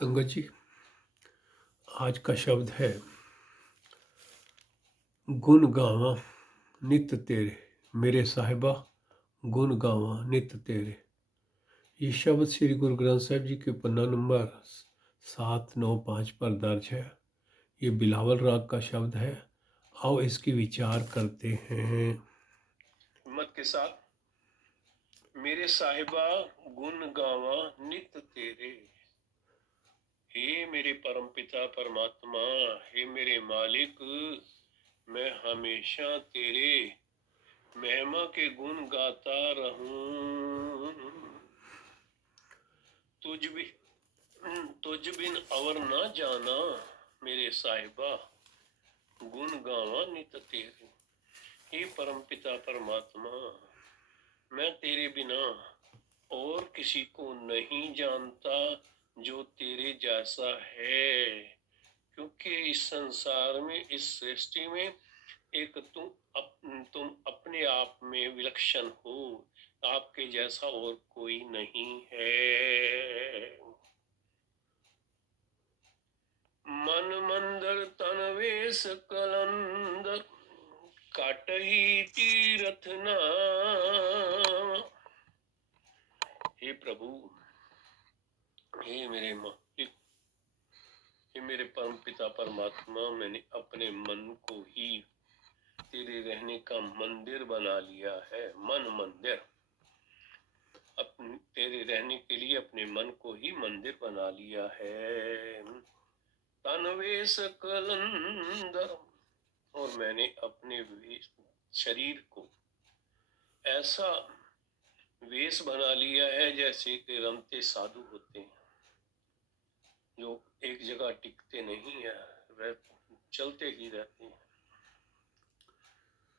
संगत जी, आज का शब्द है गुण गावा नित तेरे। मेरे साहिबा गुण गावा नित तेरे। ये शब्द श्री गुरु ग्रंथ साहिब जी के पन्ना नंबर 795 पर दर्ज है। ये बिलावल राग का शब्द है। आओ इसकी विचार करते हैं हिम्मत के साथ। मेरे साहिबा गुण गावा नित तेरे। हे मेरे परमपिता परमात्मा, हे मेरे मालिक, मैं हमेशा तेरे महिमा के गुण गाता रहूं। तुझ बिन अवर न जाना, मेरे साहिबा गुण गावा नित तेरे। हे परमपिता परमात्मा, मैं तेरे बिना और किसी को नहीं जानता जो तेरे जैसा है, क्योंकि इस संसार में, इस सृष्टि में एक तुम अपने आप में विलक्षण हो। आपके जैसा और कोई नहीं है। मन मंदिर तन वेश कलंदर, काटही तीरथ नाम। हे प्रभु, हे मेरे मालिक, हे मेरे परम पिता परमात्मा, मैंने अपने मन को ही तेरे रहने का मंदिर बना लिया है। मन मंदिर, अपने तेरे रहने के लिए अपने मन को ही मंदिर बना लिया है। तनवेश कलंदर, और मैंने अपने शरीर को ऐसा वेश बना लिया है जैसे कि रमते साधु होते हैं, जो एक जगह टिकते नहीं है, वह चलते ही रहते हैं।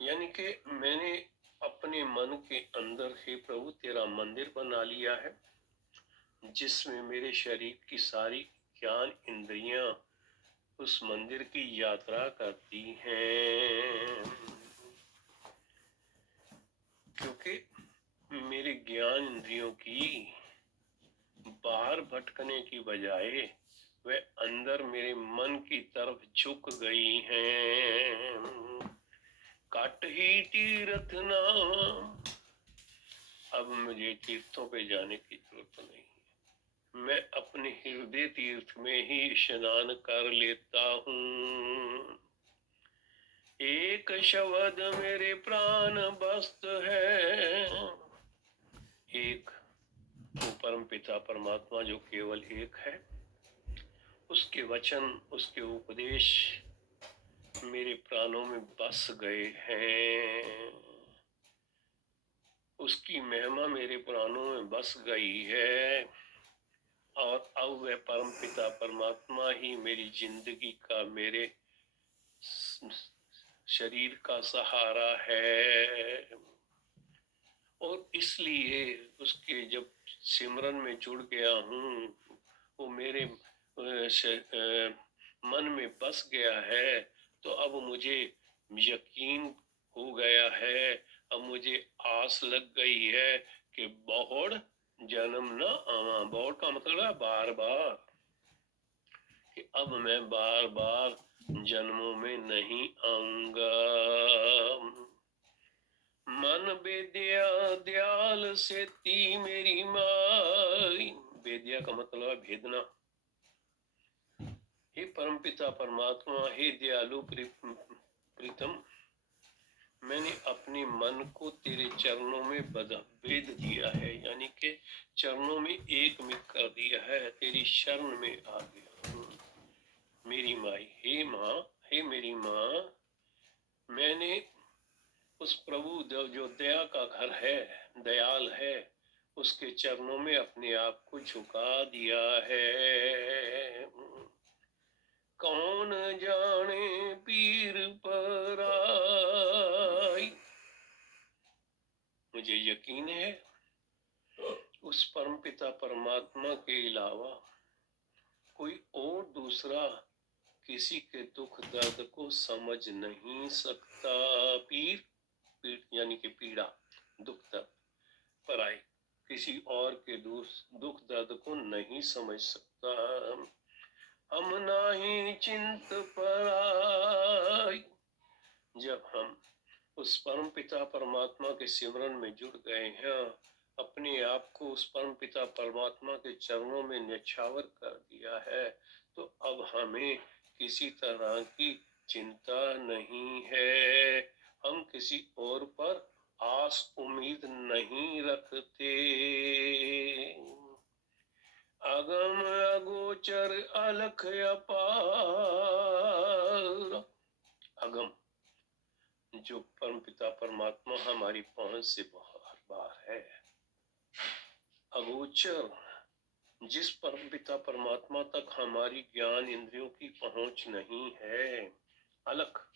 यानी कि मैंने अपने मन के अंदर, हे प्रभु, तेरा मंदिर बना लिया है, जिसमें मेरे शरीर की सारी ज्ञान इंद्रियां उस मंदिर की यात्रा करती हैं। क्योंकि मेरे ज्ञान इंद्रियों की बाहर भटकने की बजाय वे अंदर मेरे मन की तरफ झुक गई हैं। काट ही तीर्थ नाम, अब मुझे तीर्थों पे जाने की जरूरत नहीं है। मैं अपने हृदय तीर्थ में ही स्नान कर लेता हूँ। एक शब्द मेरे प्राण बस्त है। एक वो परम पिता परमात्मा जो केवल एक है, उसके वचन, उसके उपदेश मेरे प्राणों में बस गए हैं। उसकी महिमा मेरे प्राणों में बस गई है, और अब वह परम पिता परमात्मा ही मेरी जिंदगी का, मेरे शरीर का सहारा है। और इसलिए उसके जब सिमरन में जुड़ गया हूँ, वो मेरे मन में बस गया है, तो अब मुझे यकीन हो गया है, अब मुझे आस लग गई है कि बहुड़ जन्म न आवा। बहुड़ का मतलब है बार बार, कि अब मैं बार बार जन्मों में नहीं आऊंगा। मन बेदिया दयाल से ती मेरी माई। बेदिया का मतलब है भेदना। हे परमपिता परमात्मा, हे दयालु प्रीतम, मैंने अपने मन को तेरे चरणों में भेद दिया है, यानी कि चरणों में एक में कर दिया है, तेरी शरण में आ गया हूँ। मेरी माई, हे माँ, हे मेरी माँ, मैंने उस प्रभु जो दया का घर है, दयाल है, उसके चरणों में अपने आप को झुका दिया है। कौन जाने पीर पराई, मुझे यकीन है उस परमपिता परमात्मा के अलावा कोई और दूसरा किसी के दुख दर्द को समझ नहीं सकता। पीर, पीर यानी कि पीड़ा, दुख दर्द, पराई किसी और के दुख दर्द को नहीं समझ सकता। सकता। हम नाही चिंत पराई। जब हम उस परम पिता परमात्मा के सिमरन में जुड़ गए हैं, अपने आप को उस परम पिता परमात्मा के चरणों में न्यौछावर कर दिया है, तो अब हमें किसी तरह की चिंता नहीं है। हम किसी और पर आस उम्मीद नहीं रखते। अगम अगोचर अलख अपार। अगम जो परमपिता परमात्मा हमारी पहुंच से बहुत बाहर है। अगोचर जिस परमपिता परमात्मा तक हमारी ज्ञान इंद्रियों की पहुंच नहीं है। अलख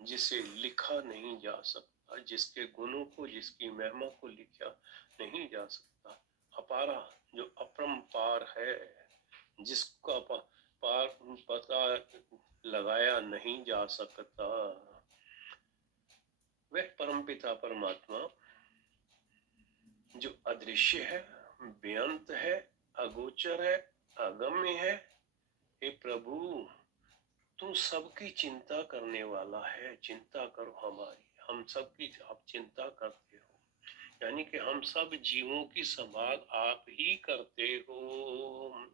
जिसे लिखा नहीं जा सकता, जिसके गुणों को, जिसकी महिमा को लिखा नहीं जा सकता। अपारा जो अपरंपार है, जिसका पार पता लगाया नहीं जा सकता। वह परमपिता परमात्मा जो अदृश्य है, बेअंत है, अगोचर है, अगम्य है। हे प्रभु, तू सबकी चिंता करने वाला है। चिंता करो हमारी, हम सबकी आप चिंता करते हो। यानी कि हम सब जीवों की संभाल आप ही करते हो।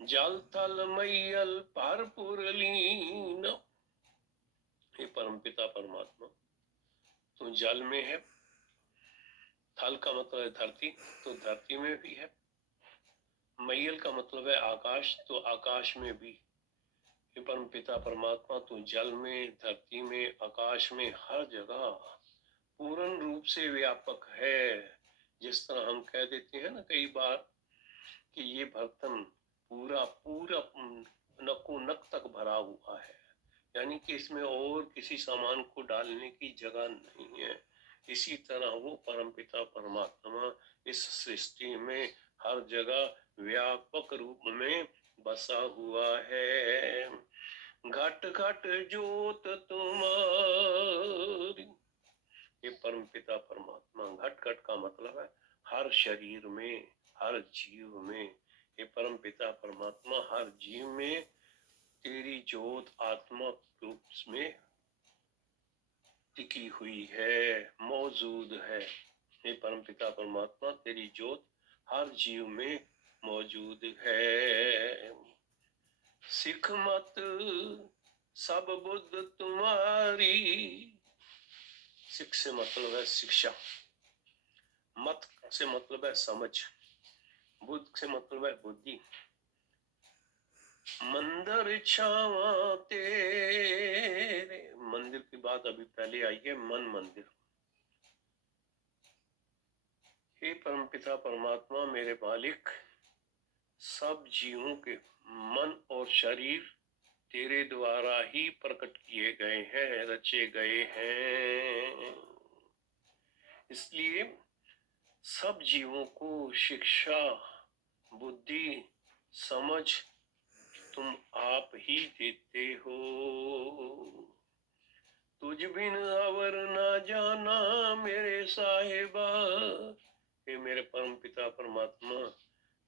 जल थल मैयल पारपुर लीन। हे परमपिता परमात्मा, तू जल में है। थल का मतलब है धरती, तो धरती में भी है। मैयल का मतलब है आकाश, तो आकाश में भी। हे परमपिता परमात्मा, तू जल में, धरती में, आकाश में, हर जगह पूर्ण रूप से व्यापक है। जिस तरह हम कह देते हैं ना कई बार कि ये बर्तन पूरा पूरा नको नक तक भरा हुआ है, यानी कि इसमें और किसी सामान को डालने की जगह नहीं है। इसी तरह वो परमपिता परमात्मा इस सृष्टि में हर जगह व्यापक रूप में बसा हुआ है। घट घट जोत तुम्हारी। ये परमपिता परमात्मा, घट घट का मतलब है हर शरीर में, हर जीव में। ये परमपिता परमात्मा हर जीव में तेरी ज्योत आत्मा रूप में टिकी हुई है, मौजूद है। हे परमपिता परमात्मा, तेरी ज्योत हर जीव में मौजूद है। सिख मत सब बुद्ध तुम्हारी। सिख से मतलब है शिक्षा, मत से मतलब है समझ, बुद्ध से मतलब है बुद्धि। मंदिर छावा तेरे। मंदिर की बात अभी पहले आई है, मन मंदिर। हे परमपिता परमात्मा, मेरे मालिक, सब जीवों के मन और शरीर तेरे द्वारा ही प्रकट किए गए हैं, रचे गए हैं। इसलिए सब जीवों को शिक्षा, बुद्धि, समझ तुम आप ही देते हो। तुझ बिन अवर न जाना मेरे साहिबा। हे मेरे परम पिता परमात्मा,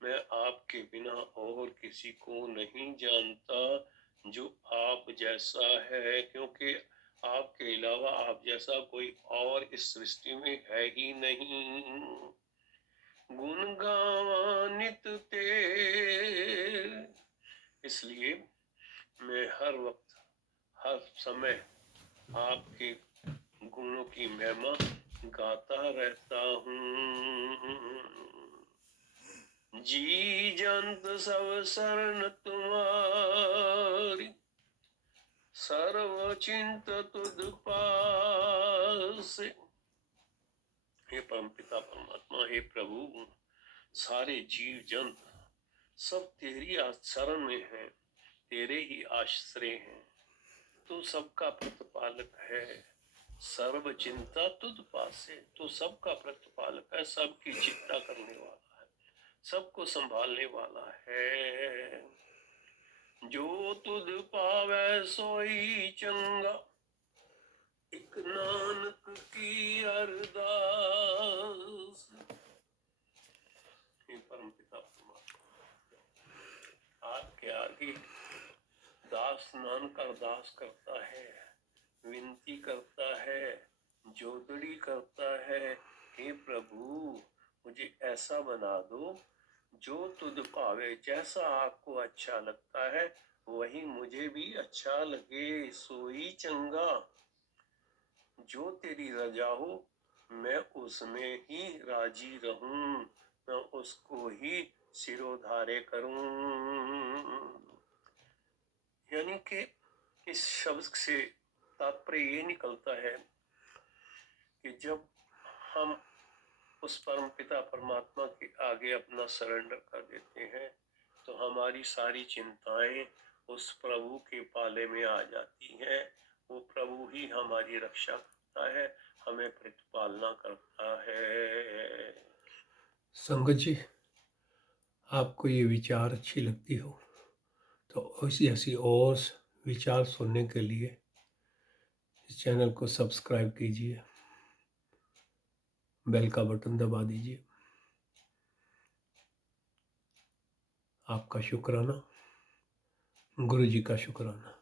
मैं आपके बिना और किसी को नहीं जानता जो आप जैसा है, क्योंकि आपके अलावा आप जैसा कोई और इस सृष्टि में है ही नहीं। गुण गावा नित तेरे। इसलिए मैं हर वक्त, हर समय आपके गुणों की महिमा गाता रहता हूँ। जी जंत सब शरण तुम्हारी, सर्व चिंत तुझ पास। हे परमपिता परमात्मा, हे प्रभु, सारे जीव जंत सब तेरी शरण में हैं, तेरे ही आश्रय हैं। तू सबका प्रतिपालक है। सर्व चिंता तुझ पास है। तू सबका प्रतिपालक है, सबकी चिंता करने वाला है, सबको संभालने वाला है। जो तुझ पावे सोई चंगा, एक नानक की अरदास। हे परमपिता परमात्मा, रहे। दास नानक अरदास करता है, विनती करता है, जोदड़ी करता है, हे प्रभु मुझे ऐसा बना दो जो तुझ पावे। जैसा आपको अच्छा लगता है वही मुझे भी अच्छा लगे, सोई चंगा। जो तेरी रजा हो मैं उसमें ही राजी रहूं, मैं उसको ही सिरोधार्य करूं। यानी कि इस शब्द से तात्पर्य ये निकलता है कि जब हम उस परम पिता परमात्मा के आगे अपना सरेंडर कर देते हैं तो हमारी सारी चिंताएं उस प्रभु के पाले में आ जाती हैं। वो प्रभु ही हमारी रक्षा करता है, हमें प्रतिपालना करता है। संगत जी, आपको ये विचार अच्छी लगती हो तो ऐसी और विचार सुनने के लिए इस चैनल को सब्सक्राइब कीजिए, बेल का बटन दबा दीजिए। आपका शुक्राना, गुरु जी का शुक्राना।